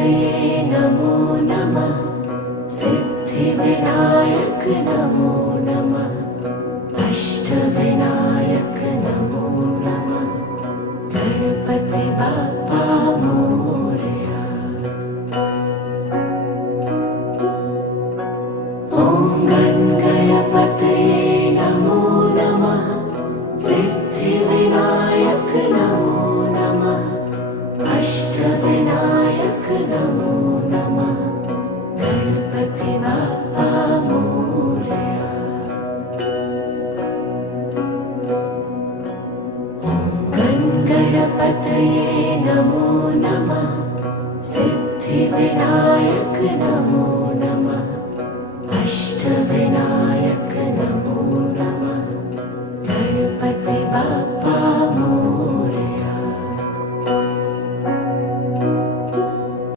गणपतये नमो नमः। सिद्धिविनायक नमो नमः। अष्टविनायक नमो नमः। गणपति बाप्पा मोरया। ॐ गणपतये नमो नमः। सिद्धिविनायक नमो नमः। अष्टविनायक नमो नमः। गणपति बाप्पा मोरया। ॐ गणपतये नमो नमः। सिद्धिविनायक नमो नमः। अष्टविनायक